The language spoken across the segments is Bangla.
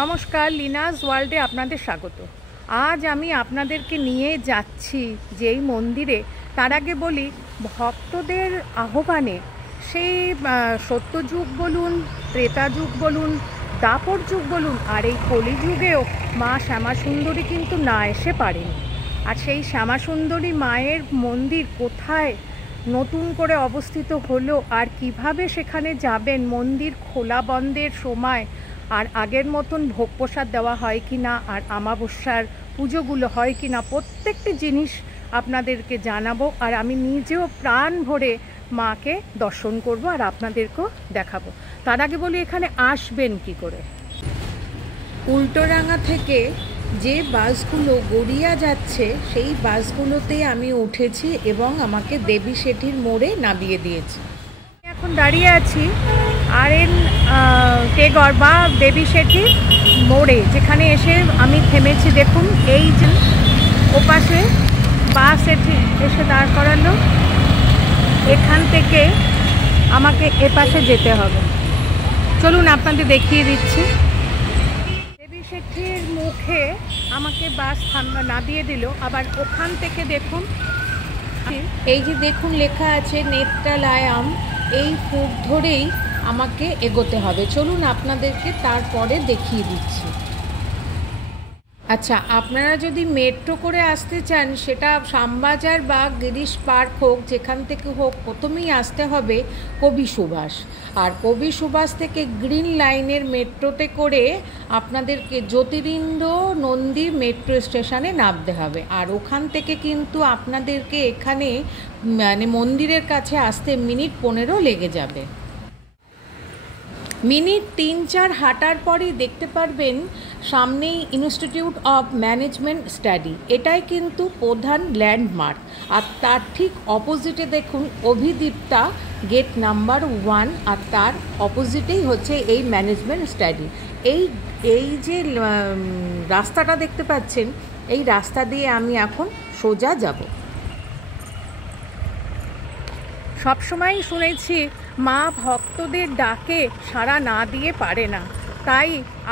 নমস্কার, লিনাস ওয়ার্ল্ডে আপনাদের স্বাগত। আজ আমি আপনাদেরকে নিয়ে যাচ্ছি যেই মন্দিরে, তার আগে বলি ভক্তদের আহ্বানে সেই সত্যযুগ বলুন, ত্রেতা যুগ বলুন, দাপর যুগ বলুন, আর এই কলিযুগেও মা শ্যামাসুন্দরী কিন্তু না এসে পারেনি। আর সেই শ্যামাসুন্দরী মায়ের মন্দির কোথায় নতুন করে অবস্থিত হলো আর কিভাবে সেখানে যাবেন, মন্দির খোলা বন্ধের সময় আর আগের মতন ভোগ প্রসাদ দেওয়া হয় কি না, আর আমাবস্যার পুজোগুলো হয় কি না, প্রত্যেকটি জিনিস আপনাদেরকে জানাবো। আর আমি নিজেও প্রাণ ভরে মাকে দর্শন করব আর আপনাদেরকেও দেখাবো। তার আগে বলি এখানে আসবেন কি করে। উল্টোডাঙা থেকে যে বাসগুলো গড়িয়া যাচ্ছে সেই বাসগুলোতে আমি উঠেছি এবং আমাকে দেবী শেঠির মোড়ে নামিয়ে দিয়েছে। এখন দাঁড়িয়ে আছি RN টেগর বা দেবী শেঠির মোড়ে, যেখানে এসে আমি থেমেছি। দেখুন এই যে ওপাশে বাস এসে দাঁড় করালো, এখান থেকে আমাকে এপাশে যেতে হবে। চলুন আপনাদের দেখিয়ে দিচ্ছি। দেবী শেঠির মুখে আমাকে বাস নামিয়ে দিল। আবার ওখান থেকে দেখুন, এই যে দেখুন লেখা আছে নেত্রালয়াম, এই ফুট ধরেই আমাকে এগোতে হবে। চলুন আপনাদেরকে তারপরে দেখিয়ে দিচ্ছি। আচ্ছা, আপনারা যদি মেট্রো করে আসতে চান, সেটা শ্যামবাজার বা গিরিশ পার্ক হোক, যেখান থেকে হোক, প্রথমেই আসতে হবে কবি সুভাষ। আর কবি সুভাষ থেকে গ্রিন লাইনের মেট্রোতে করে আপনাদেরকে জ্যোতিরিন্দ্র নন্দী মেট্রো স্টেশনে নামতে হবে। আর ওখান থেকে কিন্তু আপনাদেরকে এখানে মানে মন্দিরের কাছে আসতে মিনিট 15 লেগে যাবে। মিনিট 3-4 হাঁটার পরেই দেখতে পারবেন সামনেই ইনস্টিটিউট অফ ম্যানেজমেন্ট স্টাডি। এটাই কিন্তু প্রধান ল্যান্ডমার্ক। আর তার ঠিক অপোজিটে দেখুন অভিদীপ্তা গেট নাম্বার 1, আর তার অপোজিটেই হচ্ছে এই ম্যানেজমেন্ট স্টাডি। এই যে রাস্তাটা দেখতে পাচ্ছেন, এই রাস্তা দিয়ে আমি এখন সোজা যাব। সবসময় শুনেছি মা ভক্তদের ডাকে সাড়া না দিয়ে পারে না, তাই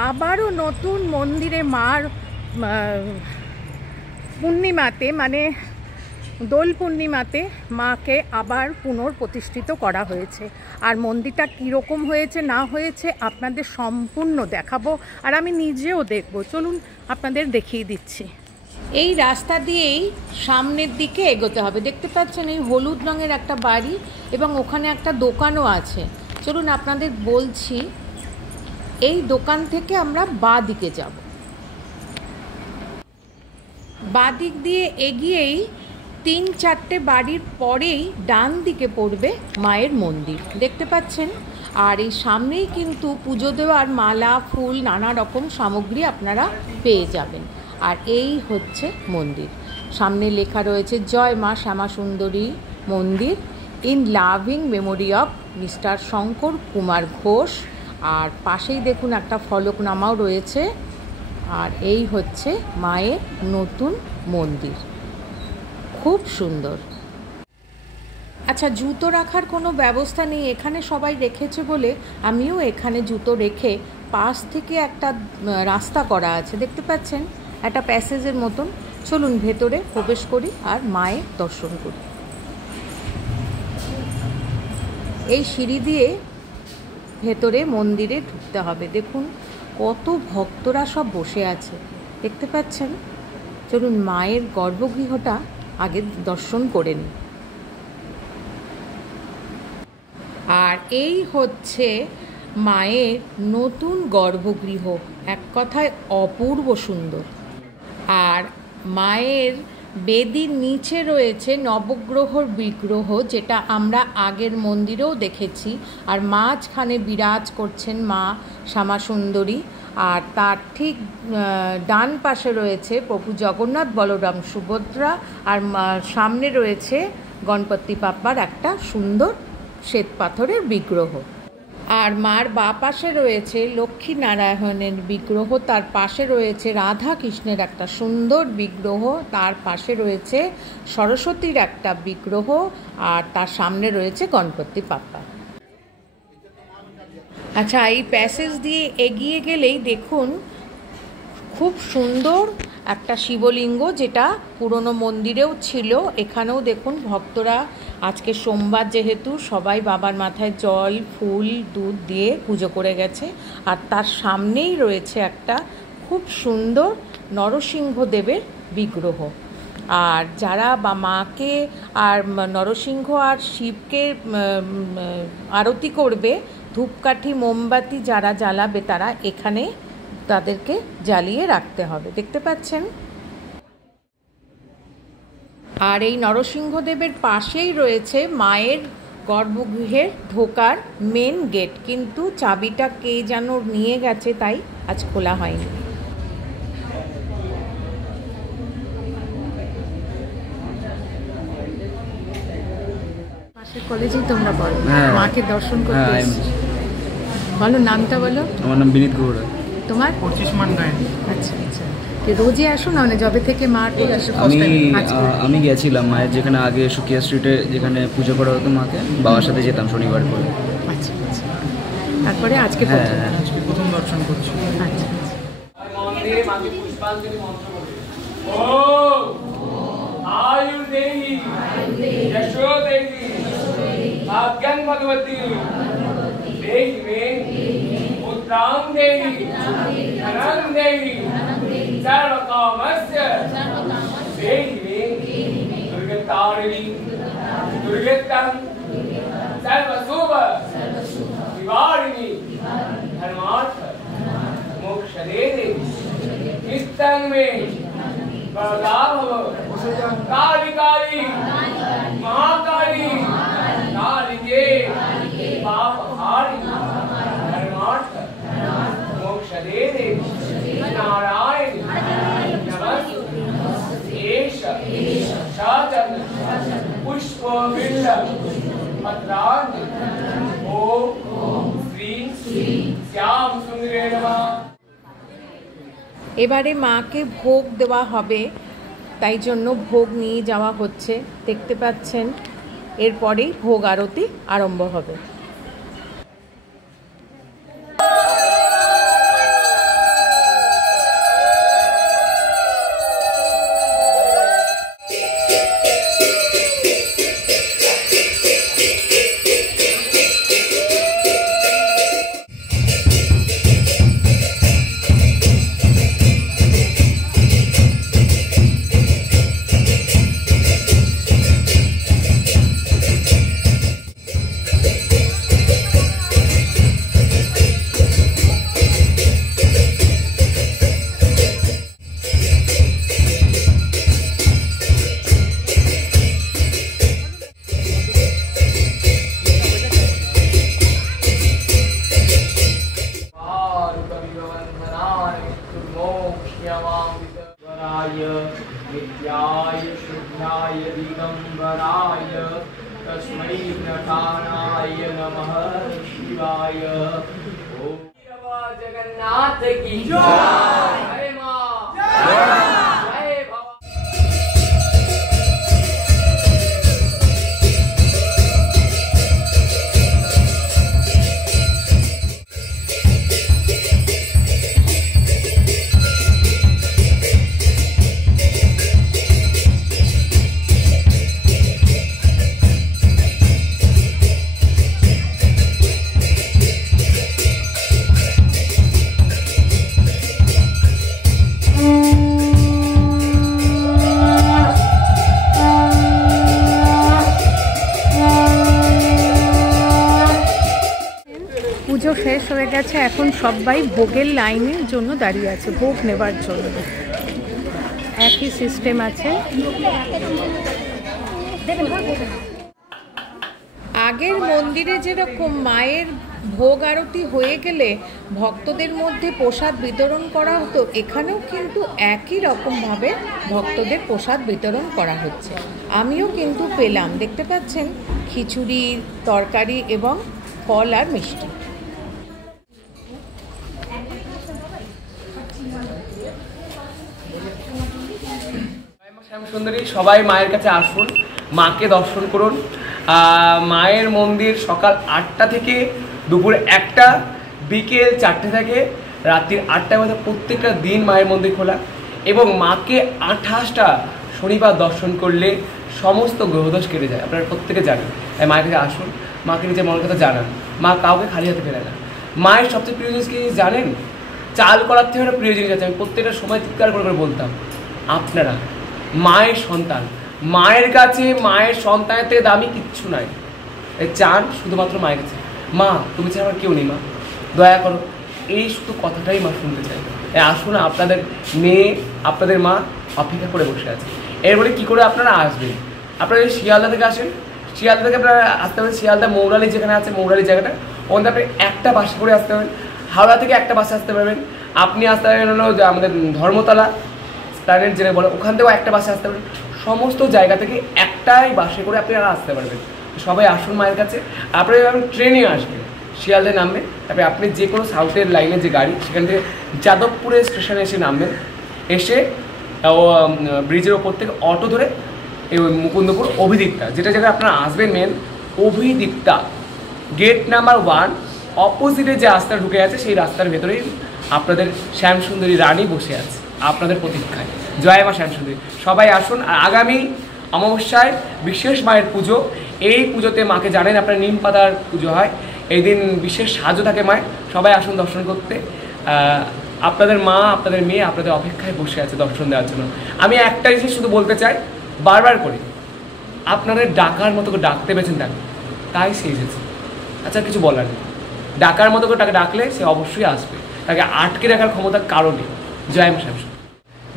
আবারও নতুন মন্দিরে মার পূর্ণিমাতে মানে দোল পূর্ণিমাতে মাকে আবার পুনঃপ্রতিষ্ঠিত করা হয়েছে। আর মন্দিরটা কীরকম হয়েছে না হয়েছে আপনাদের সম্পূর্ণ দেখাবো, আর আমি নিজেও দেখব। চলুন আপনাদের দেখিয়ে দিচ্ছি। এই রাস্তা দিয়েই সামনের দিকে এগোতে হবে। দেখতে পাচ্ছেন এই হলুদ রঙের একটা বাড়ি এবং ওখানে একটা দোকানও আছে। চলুন আপনাদের বলছি, এই দোকান থেকে আমরা বাঁ দিকে যাব। বাঁ দিক দিয়ে এগিয়েই 3-4টে বাড়ির পরেই ডান দিকে পড়বে মায়ের মন্দির, দেখতে পাচ্ছেন। আর এই সামনেই কিন্তু পুজো দেওয়ার মালা, ফুল, নানা রকম সামগ্রী আপনারা পেয়ে যাবেন। আর এই হচ্ছে মন্দির। সামনে লেখা রয়েছে জয় মা শ্যামাসুন্দরী মন্দির in loving memory of mister Shankar Kumar Ghosh. আর পাশেই দেখুন একটা ফলকনামাও রয়েছে। আর এই হচ্ছে মায়ের নতুন মন্দির, খুব সুন্দর। আচ্ছা, জুতো রাখার কোনো ব্যবস্থা নেই এখানে, সবাই রেখেছে বলে আমিও এখানে জুতো রেখে পাশ থেকে একটা রাস্তা করা আছে, দেখতে পাচ্ছেন, একটা প্যাসেজের মতন। চলুন ভেতরে প্রবেশ করি আর মায়ের দর্শন করি। এই সিঁড়ি দিয়ে ভেতরে মন্দিরে ঢুকতে হবে। দেখুন কত ভক্তরা সব বসে আছে, দেখতে পাচ্ছেন। চলুন মায়ের গর্ভগৃহটা আগে দর্শন করে নিই। আর এই হচ্ছে মায়ের নতুন গর্ভগৃহ, এক কথায় অপূর্ব সুন্দর। আর মায়ের বেদির নিচে রয়েছে নবগ্রহর বিগ্রহ, যেটা আমরা আগের মন্দিরেও দেখেছি। আর মাঝখানে বিরাজ করছেন মা শ্যামাসুন্দরী। আর তার ঠিক ডান পাশে রয়েছে প্রভু জগন্নাথ, বলরাম, সুভদ্রা। আর সামনে রয়েছে গণপতি বাপ্পার একটা সুন্দর শ্বেত পাথরের বিগ্রহ। আর মার বাঁ পাশে রয়েছে লক্ষ্মী নারায়ণের বিগ্রহ, তার পাশে রয়েছে রাধা কৃষ্ণের একটা সুন্দর বিগ্রহ, তার পাশে রয়েছে সরস্বতীর একটা বিগ্রহ, আর তার সামনে রয়েছে গণপতি বাপ্পা। আচ্ছা, এই প্যাসেজ দিয়ে এগিয়ে গেলেই দেখুন খুব সুন্দর একটা শিবলিঙ্গ, যেটা পুরনো মন্দিরেও ছিল। এখানেও দেখুন ভক্তরা আজকে সোমবার যেহেতু সবাই বাবার মাথায় জল ফুল দুধ দিয়ে পুজো করে গেছে। আর তার সামনেই রয়েছে একটা খুব সুন্দর নরসিংহদেবের বিগ্রহ। আর যারা বা মাকে আর নরসিংহ আর শিবকে আরতি করবে, ধূপকাঠি মোমবাতি যারা জ্বালাবে তারা এখানে তাদেরকে জ্বালিয়ে রাখতে হবে, দেখতে পাচ্ছেন। আর এই নরসিংহদেবের পাশেই রয়েছে মায়ের গর্ভগৃহের ঢোকার মেন গেট, কিন্তু চাবিটা কে যেন নিয়ে গেছে, তাই আজ খোলা হয়নি। পাশের কলেজেই তোমরা পড়ো? মাকে দর্শন করতে বলো, নামটা বলো। আমার নাম বিনীত গৌড়া। তোমার? 25 মান গায়ে। আচ্ছা আচ্ছা, রোজই আসো না? মানে যবে থেকে মার আমি গেছিলাম মায়ের যেখানে আগে সুকিয়া স্ট্রিটে যেখানে পুজো করা হতো মাকে, বাবার সাথে যেতাম শনিবার করে। আচ্ছা আচ্ছা, তারপরে আজকে প্রথম দর্শন করছি। আচ্ছা राम देवी धनं देवी सर्वकामस्य देवी दुर्गतारिणी दुर्गतं सर्वशुभ निवारिणी धर्मार्थ मोक्षदे निस्तंग में वरदाभ कालिकारी महाकाली कालिके पापहारिणी धर्मार्थ मोक्षदे नारायण नमस्ते शाचन पुष्प बिल्ल पत्रांत ओम श्री श्याम सुंदरे नमः। এবারে মাকে ভোগ দেওয়া হবে, তাই জন্য ভোগ নিয়ে যাওয়া হচ্ছে, দেখতে পাচ্ছেন। এরপরেই ভোগ আরতি আরম্ভ হবে। नित्याय शुद्धाय दिगंबराय तस्मै नकाराय नमः शिवाय। ओम जगन्नाथ की जय। जय मां जय भगवान। পুজো শেষ হয়ে গেছে, এখন সবাই ভোগের লাইনের জন্য দাঁড়িয়ে আছে, ভোগ নেবার জন্য। একই সিস্টেম আছে। আগের মন্দিরে যেরকম মায়ের ভোগ আরতি হয়ে গেলে ভক্তদের মধ্যে প্রসাদ বিতরণ করা হতো, এখানেও কিন্তু একই রকমভাবে ভক্তদের প্রসাদ বিতরণ করা হচ্ছে। আমিও কিন্তু পেলাম, দেখতে পাচ্ছেন, খিচুড়ি, তরকারি এবং ফল আর মিষ্টি। শ্যাম সুন্দরী, সবাই মায়ের কাছে আসুন, মাকে দর্শন করুন। মায়ের মন্দির সকাল 8টা থেকে দুপুর 1টা, বিকেল 4টে থেকে রাত্রির 8টার মধ্যে প্রত্যেকটা দিন মায়ের মন্দির খোলা, এবং মাকে 28টা শনিবার দর্শন করলে সমস্ত গ্রহদোষ কেটে যায়। আপনারা প্রত্যেকে জানেন, তাই মায়ের কাছে আসুন, মাকে নিজের মনের কথা জানান। মা কাউকে খালি হাতে ফেলে না। মায়ের সবচেয়ে প্রিয় জিনিস কি জানেন? চাল করার থেকে একটা প্রিয় জিনিস আছে। আমি প্রত্যেকটা সময় চিৎকার করে বলতাম, আপনারা মায়ের সন্তান, মায়ের কাছে মায়ের সন্তানের থেকে দামি কিচ্ছু নাই। চান শুধুমাত্র মায়ের কাছে, মা তুমি ছাড়া আমার কেউ নেই, মা দয়া করো, এই শুধু কথাটাই মা শুনতে চাই। আসুন, আপনাদের মেয়ে আপনাদের মা অপেক্ষা করে বসে আছে। এরপরে কী করে আপনারা আসবেন? আপনারা যদি শিয়ালদা থেকে আসেন, শিয়ালদা থেকে আপনারা আসতে পারেন শিয়ালদা মৌরালি যেখানে আছে, মৌরালি জায়গাটা, ওখানে আপনি একটা বাসে করে আসতে পারবেন। হাওড়া থেকে একটা বাসে আসতে পারবেন। আপনি আসতে পারবেন হলো আমাদের ধর্মতলা প্ল্যানেট যেটা বলে, ওখান থেকেও একটা বাসে আসতে পারবেন। সমস্ত জায়গা থেকে একটাই বাসে করে আপনারা আসতে পারবেন। সবাই আসুন মায়ের কাছে। আপনারা যখন ট্রেনে আসবেন, শিয়ালদায় নামবেন, তারপরে আপনি যে কোনো সাউথের লাইনের যে গাড়ি, সেখান থেকে যাদবপুরের স্টেশনে এসে নামবেন। এসে ব্রিজের ওপর থেকে অটো ধরে এই মুকুন্দপুর অভিদীপ্তা, যেটা জায়গায় আপনারা আসবেন মেন অভিদীপ্তা গেট নাম্বার 1 অপোজিটে যে রাস্তা ঢুকে আছে, সেই রাস্তার ভেতরেই আপনাদের শ্যামসুন্দরী রানী বসে আছে আপনাদের প্রতীক্ষায়। জয় মা শ্যামসুন্দরী। সবাই আসুন। আর আগামী অমাবস্যায় বিশেষ মায়ের পুজো। এই পুজোতে মাকে জানেন আপনার নিম পাতার পুজো হয়, এই দিন বিশেষ সাজও থাকে মায়ের। সবাই আসুন দর্শন করতে। আপনাদের মা আপনাদের মেয়ে আপনাদের অপেক্ষায় বসে আছে দর্শন দেওয়ার জন্য। আমি একটা জিনিস শুধু বলতে চাই বারবার করে, আপনাদের ডাকার মতো করে ডাকতে পেরেছেন তাকে, তাই সে এসেছে। আচ্ছা, কিছু বলার নেই। ডাকার মতো করে তাকে ডাকলে সে অবশ্যই আসবে। তাকে আটকে রাখার ক্ষমতার কারণে। জয় মা শ্যামসুন্দরী।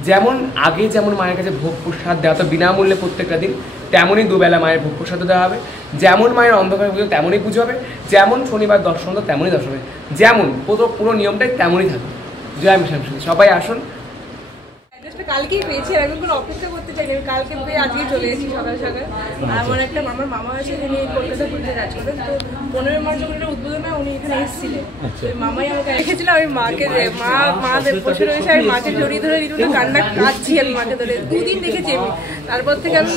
যেমন আগে যেমন মায়ের কাছে ভোগ প্রসাদ দেওয়া হতো বিনামূল্যে প্রত্যেকটা দিন, তেমনই দুবেলা মায়ের ভোগ প্রসাদও দেওয়া হবে। যেমন মায়ের অন্ধকার পুজো তেমনই পুজো হবে, যেমন শনিবার দর্শন হতো তেমনই দর্শন হবে, যেমন পুরো নিয়মটাই তেমনই থাকবে। জয় মা শ্যামসুন্দরী। সবাই আসুন। কালকেই পেয়েছি, আমি কোনো অপেক্ষা করতে চাইনি। আমি কালকে পেয়ে আজকেই চলে এসেছি সকাল সকাল। আমার একটা আমার মামা আছে, যিনি কলকাতা পুলিশে কাজ করেন। তো 15 মার্চ যখন এটা উদ্বোধন হয়, উনি এখানে এসেছিলেন। মামাই আমাকে রেখেছিল। আমি মাকে মা বসে রয়েছে, আমি মাকে জড়িয়ে ধরে রীতিমতো কান্না কাঁদছি। আমি মাকে ধরে 2 দিন দেখেছি আমি। তারপর থেকে আমি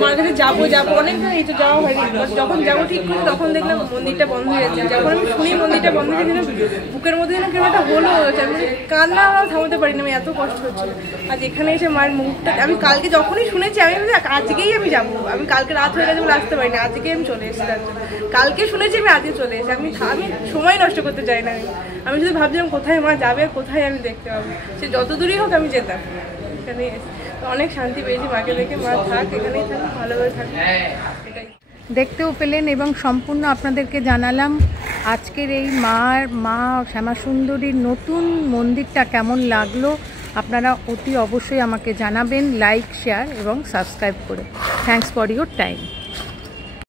মার কাছে যাবো অনেক এই তো যাওয়া হয়নি। যখন যাবো ঠিক করে, তখন দেখলাম মন্দিরটা বন্ধ হয়ে যাচ্ছে। যখন আমি শুনি মন্দিরটা বন্ধ হয়ে গেছিলাম, বুকের মধ্যে যেন কেমন একটা হলো, আমি কান্না আমার থামাতে পারিনি। আমি এত কষ্ট হচ্ছিল। আজ এখানে এসে মায়ের মুখটা আমি কালকে যখনই শুনেছি, আমি আজকেই আমি যাবো। আমি কালকে রাত হয়ে গেছে বলে আসতে পারিনি, আজকেই আমি চলে এসেছি। কালকে শুনেছি, আমি আজকে চলে এসেছি। আমি সময় নষ্ট করতে চাই না। আমি শুধু ভাবছিলাম কোথায় মা যাবে, কোথায় আমি দেখতে পাবো। সে যত দূরই হোক আমি যেতাম। এখানে অনেক শান্তি পেয়েছি মাকে দেখে। মা থাক, এখানেই থাক, ভালোভাবে থাক। দেখতেও পেলেন এবং সম্পূর্ণ আপনাদেরকে জানালাম আজকের এই মা শ্যামাসুন্দরীর নতুন মন্দিরটা কেমন লাগলো। আপনারা অতি অবশ্যই আমাকে জানাবেন, লাইক, শেয়ার এবং সাবস্ক্রাইব করে। Thanks for your time.